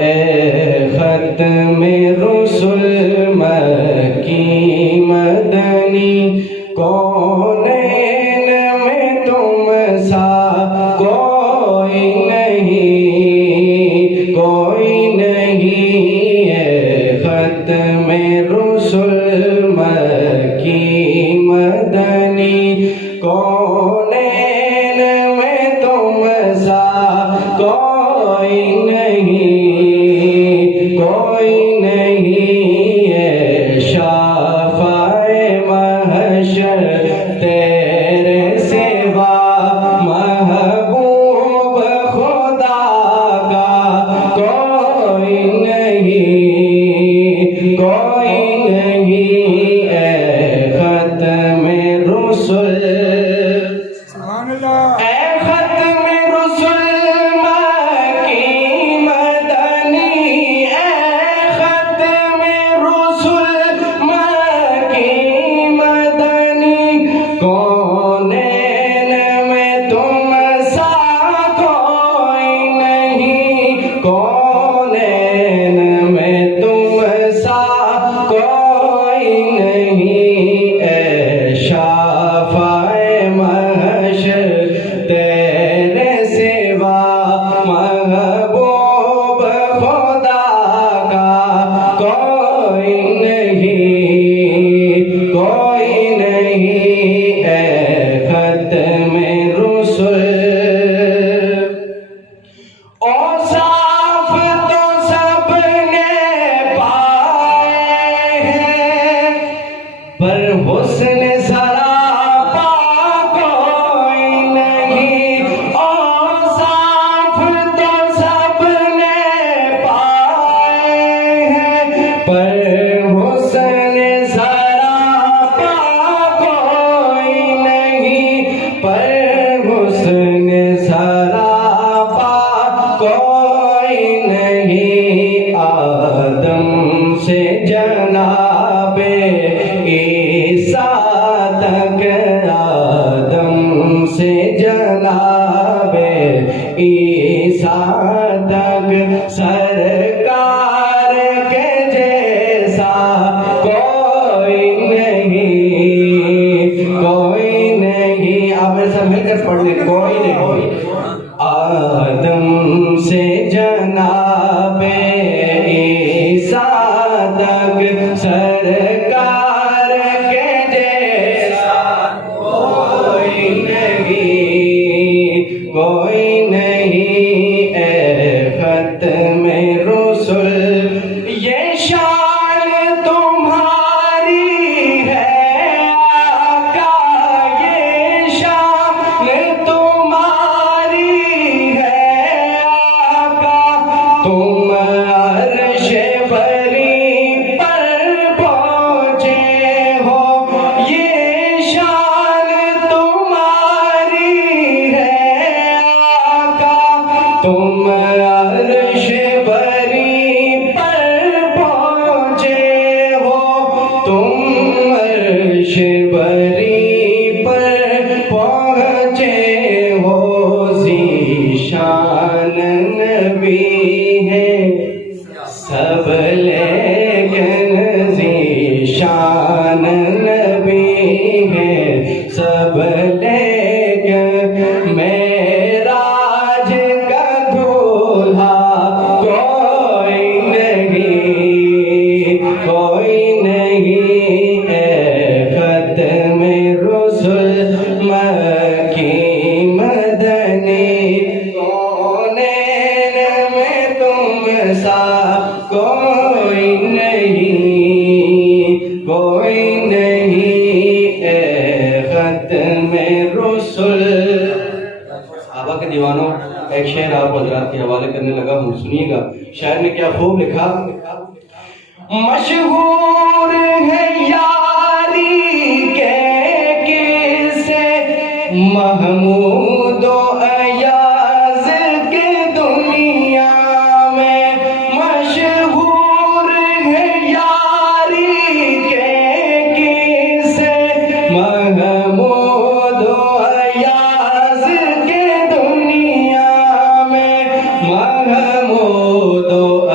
اے ختم رسل مکی مدنی کونین میں تم سا کوئی نہیں، کوئی نہیں، اے ختم رسل مکی مدنی کونین میں تم سا کوئی نہیں، کوئی نہیں، اے شافع محشر تیرے سوا محبوب خدا کا کوئی نہیں، کوئی نہیں، اے ختم رسل، سبحان اللہ، اے ختم رسل مکی مدنی، اے ختم رسل مکی مدنی کونین میں تم سا کوئی نہیں، کونین میں تم سا کوئی نہیں، اے شافع محشر تیرے سوا محبوب خدا کا کوئی نہیں، کوئی نہیں، اے ختم رسل، اوصاف تو سب نے پائے ہیں پر حسن سراپا کوئی نہیں، اوصاف تو سب نے پائے ہیں پر حسن سراپا کوئی نہیں، پر حسن سراپا کوئی نہیں، آدم سے جناب عیسیٰ تک، آدم سے جناب عیسیٰ تک سرکار کے جیسا کوئی نہیں، کوئی نہیں، آپ میرے ساتھ مل کر پڑھ لیں، کوئی نہیں، آدم سے جناب عیسیٰ تک سرکار کے جیسا کوئی نہیں، کوئی نہیں، اے ختم رسل، یہ شان تمہاری ہے آقا، یہ شان تمہاری ہے آقا، تم عرش بری پر پہنچے ہو، یہ شان تمہاری ہے آقا، تم عرش بری پر پہنچے ہو، تم عرش بری پر پہنچے ہو، ذیشان نبی ہے سب لیکن ذیشان نبی ہے سب لیکن معراج کا دولہا کوئی نہیں، کوئی نہیں، اے ختم رسل مکی مدنی کونین میں تم سا کوئی نہیں، کوئی نہیں، اے ختم رسل۔ صحابہ کے دیوانوں، ایک شعر آپ حضرات کے حوالے کرنے لگا ہوں، سنیے گا شاعر نے کیا خوب لکھا، مشہور ہے یاری کے قصے محمود و ایاز کے دنیا میں، مشہور ہے یاری کے قصے محمود و ایاز کے دنیا میں، محمود و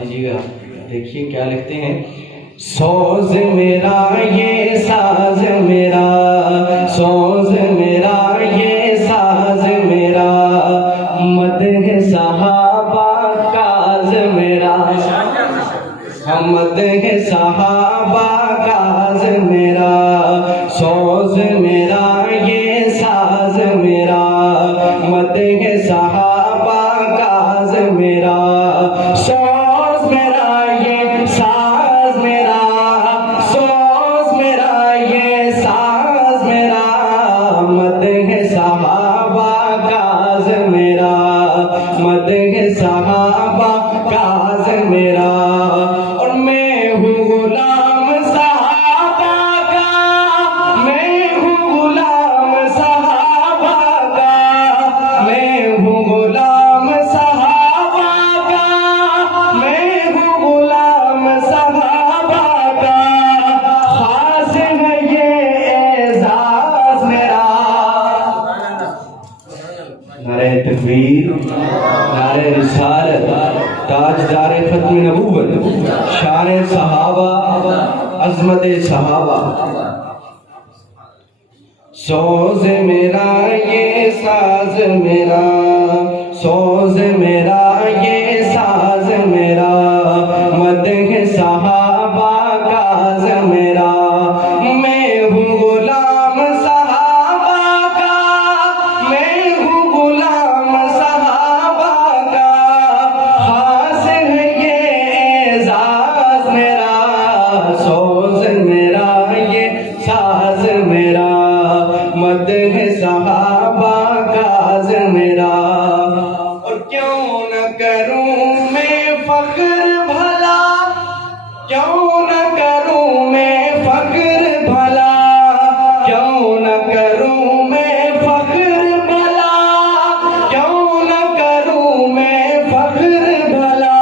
دیجیے گا. دیکھیے کیا لکھتے ہیں. سوز میرا یہ ساز میرا, سوز میرا یہ ساز میرا, مدح صحابہ کاز میرا, مدح صحابہ کاز میرا. سوز میرا یہ ساز میرا, مدح صحابہ کاز میرا. سوز میرا یہ ساز میرا, سوز میرا یہ ساز میرا, مدح صحابہ کاز میرا, مدح صحابہ کاز میرا. اور میں ہوں غلام صحابہ کا, میں ہوں غلام صحابہ کا, میں ہوں غلام صحابہ کا, میں ہوں غلام صحابہ کا. خاص ہے یہ اعزاز میرا. نعرہ تکبیر, نعرہ رسالت, تاجدار ختم نبوت, شان صحابہ, عظمت صحابہ. سوز میرا یہ ساز میرا, سوز میرا یہ ساز میرا, مدح صحابہ کاز میرا. میں ہوں غلام صحابہ کا, میں ہوں غلام صحابہ کا. خاص ہے یہ اعزاز میرا. سوز میرا یہ ساز میرا, مدح صحابہ کاز میرا. اور کیوں نہ کروں میں فخر بھلا, کیوں نہ کروں میں فخر بھلا, کیوں نہ کروں میں فخر بھلا, کیوں نہ کروں میں فخر بھلا.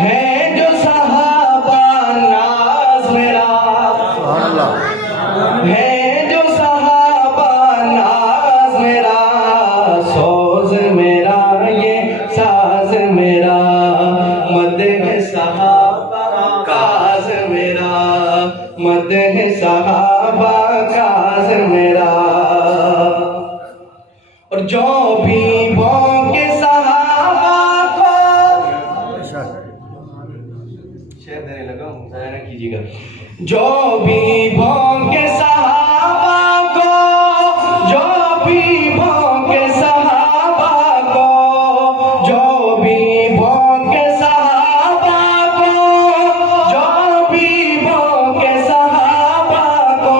ہے جو صحابہ ناز میرا, ہے جو صحابہ ناز میرا. سوز میرا یہ ساز میرا, مدح صحابہ کاز میرا, مدح صحابہ کاز میرا. اور جو بھی بھونکے صحابہ کو, شعر دینے لگا ہوں, ضائع نہ کیجیے گا. جو بھی بھونکے صحابہ کو, جو بھی بھونکے صحابہ کو, جو بھی بھونکے صحابہ کو, جو بھی بھونکے صحابہ کو,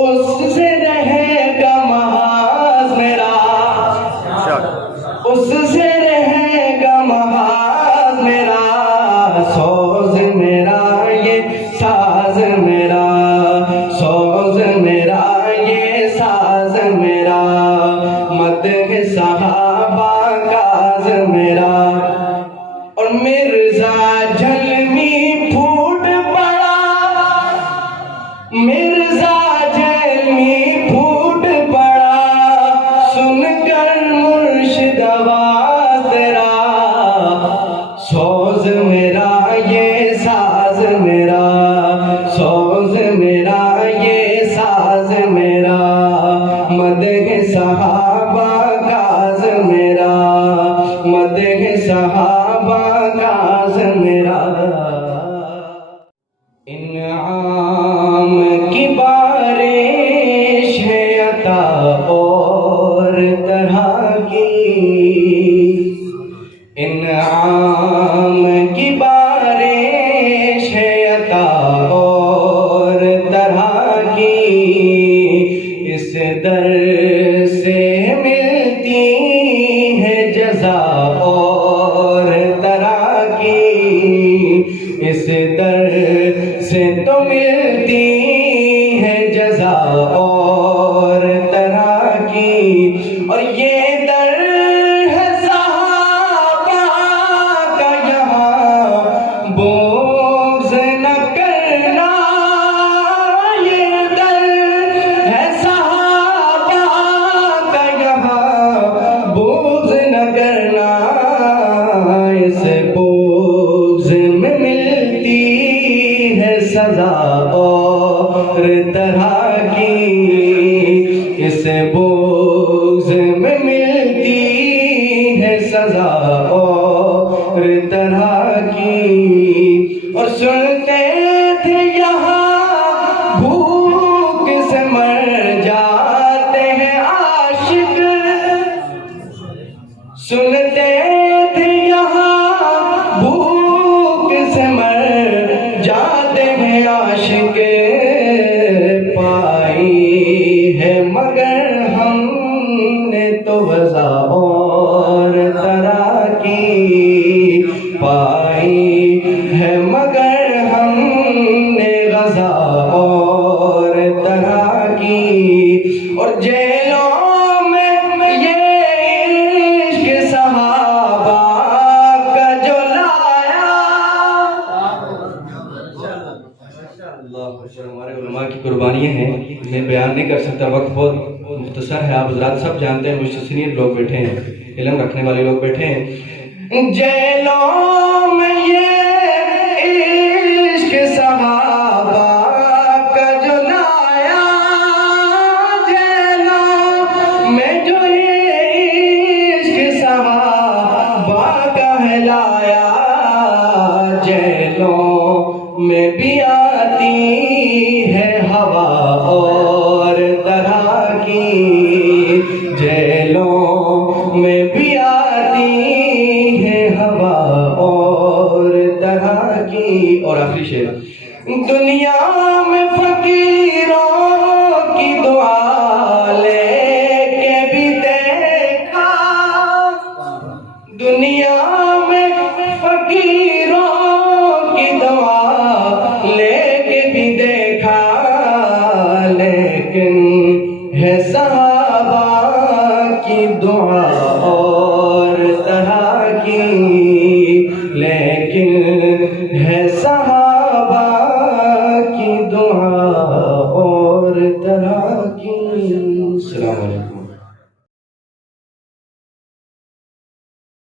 اس سے رہے گا محاذ میرا, اس سے رہے گا محاذ میرا. سوز میرا یہ ساز میرا, سوز میرا یہ ساز میرا, مدح صحابہ کاز میرا. اور مرزا جھلمی پھوٹ پڑا, مرزا جھلمی پھوٹ پڑا, سن کر مرشد آواز تیرا. سوز میرا یہ ساز میرا, سوز میرا یہ ساز میرا, مدح صحابہ کاز میرا, مدح صحابہ کاز میرا. انعام کی بارش ہے عطا اور طرح کی, انعام کی بارش ہے عطا اور طرح کی. اس در سے ملتی ہے جزا اور طرح کی, اس در سے تو ملتی ہے جزا اور طرح کی. اور یہ در ہے صحابہ کا, یہاں بغض نہ کرنا. یہ در ہے صحابہ کا, یہاں بغض نہ کرنا. اس بغض کی، اور سنتے تھے یہاں بھوک سے مر جاتے ہیں عاشق، سنتے تھے یہاں بھوک سے مر جاتے ہیں عاشق، پائی ہے مگر ہم نے تو غذا اور طرح کی، پائی ہے مگر ہم نے غذا اور طرح کی، اور جیلوں میں یہ عشق صحابہ کا جو لایا، ہمارے علماء کی قربانیاں ہیں، میں بیان نہیں کر سکتا، وقت بہت مختصر ہے، آپ حضرات سب جانتے ہیں، مجھ سے سینئر لوگ بیٹھے ہیں، علم رکھنے والے لوگ بیٹھے ہیں، جیلوں میں یہ عشق صحابہ کا جو لایا، جیلوں میں جو یہ عشق صحابہ کا ہے لایا، جیلوں میں بھی آتی ہے ہوا اور طرح کی، جیلوں میں بھی آتی ہے ہوا اور طرح کی، اور آخری شعر، دنیا میں فقیروں کی دعا لے کے بھی دیکھا، دنیا میں فقیروں کی دعا لے کے بھی دیکھا، لیکن ہے صحابہ کی دعا